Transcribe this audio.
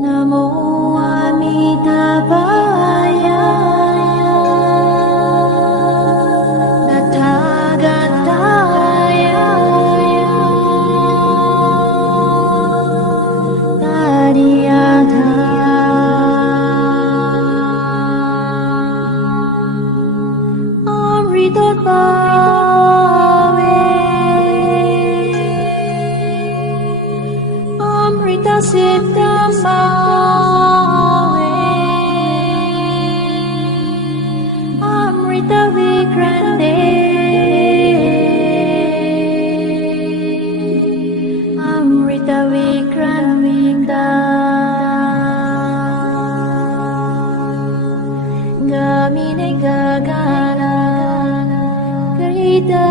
Namo Amitabhaya Tathagataya Tadiyatha Amrita Siddham Bhave Amrita Vikrande Amrita Vikramita Gamine Gagana Garita